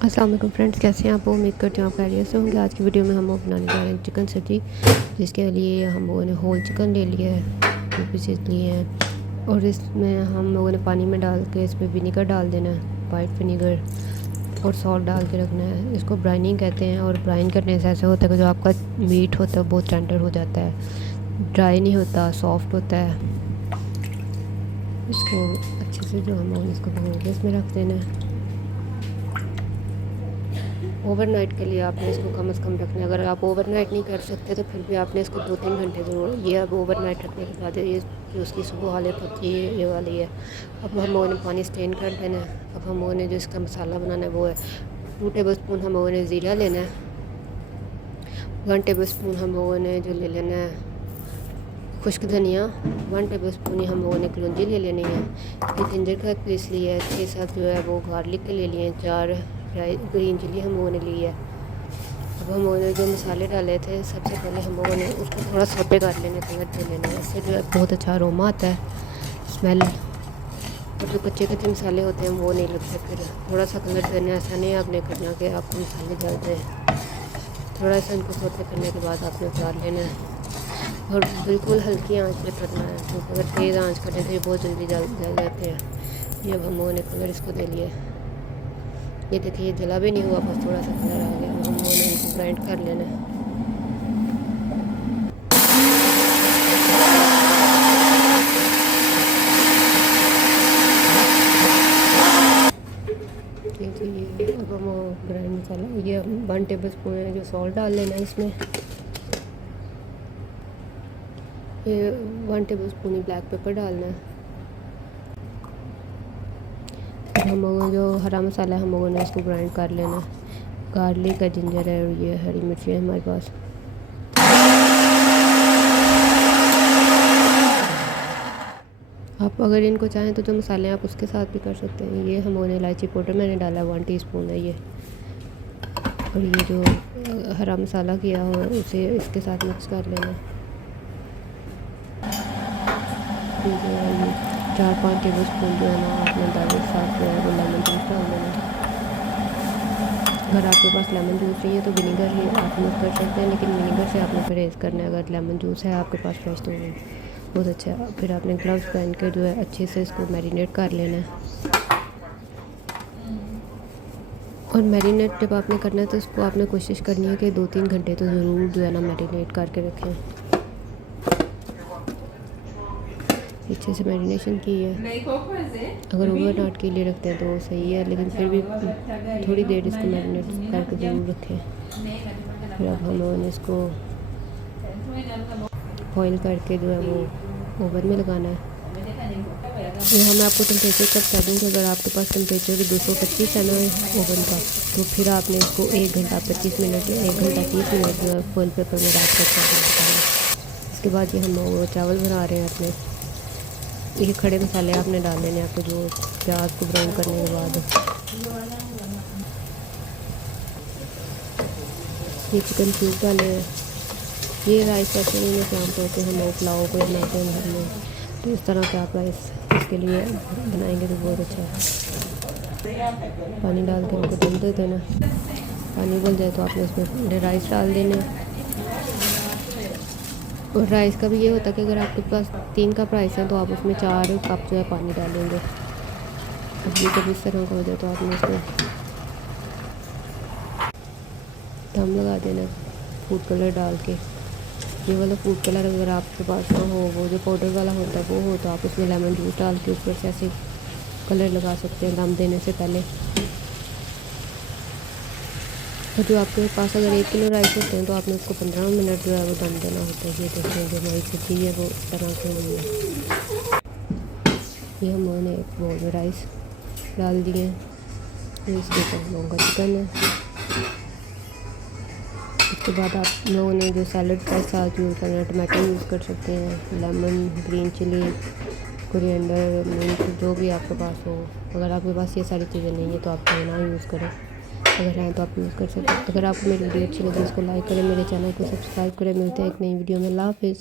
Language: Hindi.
अस्सलाम वालेकुम फ्रेंड्स, कैसे हैं आप? उम्मीद करती हूँ आप खैरियत से होंगे। आज की वीडियो में हम बनाने जा रहे हैं चिकन सब्ज़ी, जिसके लिए हम लोगों ने होल चिकन ले लिया है, 2 पीसेस लिए हैं। और इसमें हम लोगों ने पानी में डाल के इसमें विनीगर डाल देना है, वाइट विनीगर, और सॉल्ट डाल के रखना है। इसको ब्राइनिंग कहते हैं, और ब्राइन करने से ऐसा होता है कि जो आपका मीट होता है बहुत टेंडर हो जाता है, ड्राई नहीं होता, सॉफ्ट होता है। इसको अच्छे से जो हम लोग इसको भिगो के इसमें रख देना है। ओवरनाइट के लिए आपने इसको कम से कम रखना है। अगर आप ओवरनाइट नहीं कर सकते तो फिर भी आपने इसको 2-3 घंटे ज़रूर, ये अब ओवरनाइट रखने के बाद ये जो उसकी सुबह हालत होती है ये वाली है। अब हम लोगों ने पानी स्टेन कर देना है। अब हम लोगों ने जो इसका मसाला बनाना है वो है 2 टेबल स्पून हम लोगों ने ज़ीरा लेना है, 1 टेबल स्पून हम लोगों ने जो ले लेना है खुश्क धनिया, 1 टेबल स्पून ही हम लोगों ने कलौंजी ले लेनी है। ये जिंजर का पीस लिया है, 6-7 जो है वो गार्लिक के ले लिए हैं, 4 ग्रीन चिली हम लोगों ने ली है। अब हम लोगों ने जो मसाले डाले थे सबसे पहले हम लोगों ने उसको थोड़ा सौटे कर लेने, कलर दे लेना है। इससे जो है बहुत अच्छा अरोमा आता है, स्मेल। और जो कच्चे कच्चे मसाले होते हैं वो नहीं लगते। फिर थोड़ा सा कलर देना, ऐसा नहीं आपने करना कि आपको मसाले डाल दें। थोड़ा सा इनको सौटे करने के बाद आपने उतार लेना है और बिल्कुल हल्की आंच पे करना है, क्योंकि अगर तेज़ आंच करें तो ये बहुत जल्दी जल जाते हैं। ये अब हम लोगों ने कलर इसको दे लिया। ये देखिए ये जला भी नहीं हुआ, बस थोड़ा सा कलर आ गया। अब हम लोगों ने इनको ग्राइंड कर लेना है। देखिए अब हम ग्राइंड मसाला, ये 1 टेबल स्पून है जो सॉल्ट डाल लेना है इसमें। ये 1 टेबल स्पून ही ब्लैक पेपर डालना है। हम लोगों जो हरा मसाला है हम लोगों ने इसको ग्राइंड कर लेना है। गार्लिक है, जिंजर है, और ये हरी मिर्ची है हमारे पास। आप अगर इनको चाहें तो जो मसाले हैं आप उसके साथ भी कर सकते हैं। ये हम लोगों ने इलायची पाउडर मैंने डाला 1 टीस्पून है ये। और ये जो हरा मसाला किया हो उसे इसके साथ मिक्स कर लेना। ये जो है ये 4-5 टेबल स्पून जो है ना आपने दाल के साथ जो है वो लेमन जूस डाल देना। अगर आपके पास लेमन जूस नहीं है तो विनीगर ही आप यूज़ कर सकते हैं, लेकिन विनीगर से आपने परहेज़ करना है। अगर लेमन जूस है आपके पास फ्रेश तो बहुत अच्छा है। फिर आपने ग्लव्स पहन के जो है अच्छे से इसको मैरिनेट कर लेना है। और मैरिनेट जब आपने करना है तो इसको आपने कोशिश करनी है कि 2-3 घंटे तो ज़रूर जो है ना मैरिनेट करके रखें। अच्छे से मैरिनेशन की है। अगर ओवरनाइट के लिए रखते हैं तो सही है, लेकिन फिर भी थोड़ी देर इसको मैरिनेट करके ज़रूर रखें। फिर अब हम लोगों ने इसको बॉईल करके जो है वो ओवन में लगाना है। यहाँ मैं आपको टेम्परेचर कब बता दूँ कि अगर आपके पास टेम्परेचर 225 है ना ओवन का, तो फिर आपने इसको 1 घंटा 25 मिनट या 1 घंटा 30 मिनट जो है फॉइल पेपर में रख कर। इसके बाद ये हम लोग चावल बना रहे हैं अपने। ये खड़े मसाले आपने डाल लेने आपको, जो प्याज को ब्राउन करने के बाद। ये चिकन सूप डाले हैं। ये राइस ऐसे नहीं है आम तौर पर हम लोग पुलाव को बनाते हैं घर में, तो इस तरह के आप राइस इसके लिए बनाएंगे तो बहुत अच्छा है। पानी डाल के उनको दम दे देना। पानी उबल जाए तो आपने इसमें राइस डाल देना। और राइस का भी ये होता है कि अगर आपके पास 3 कप राइस है तो आप उसमें 4 कप जो है पानी डालेंगे। अब ये जब इस तरह का हो जाए तो आपने इसमें दम लगा देना फूड कलर डाल के। ये वाला फूड कलर अगर आपके पास ना हो, वो जो पाउडर वाला होता है वो हो, तो आप उसमें लेमन जूस डाल के ऊपर से ऐसे कलर लगा सकते हैं दम देने से पहले। और जो आपके पास अगर 1 किलो राइस होते हैं तो आपने उसको 15 मिनट जो है वो दम देना होता है। ये देखिए जो हमारी सब्ज़ी है वो इस तरह से हुई है। ये हम लोगों ने एक बोल में राइस डाल दिए। ये इसके ऊपर हम लोगों का चिकन है। उसके बाद आप लोगों ने जो सैलड का साथ यूज़ करना है, टमाटो यूज़ कर सकते हैं, lemon, green chilli, coriander, mint, जो भी आपके पास हो। अगर आपके पास ये सारी चीज़ें नहीं है तो आप ना यूज़ करें, अगर हैं तो आप यूज़ कर सकते हैं। अगर आपको मेरी वीडियो अच्छी लगी इसको लाइक करें, मेरे चैनल को सब्सक्राइब करें। मिलते हैं एक नई वीडियो में। अल्लाह हाफिज़।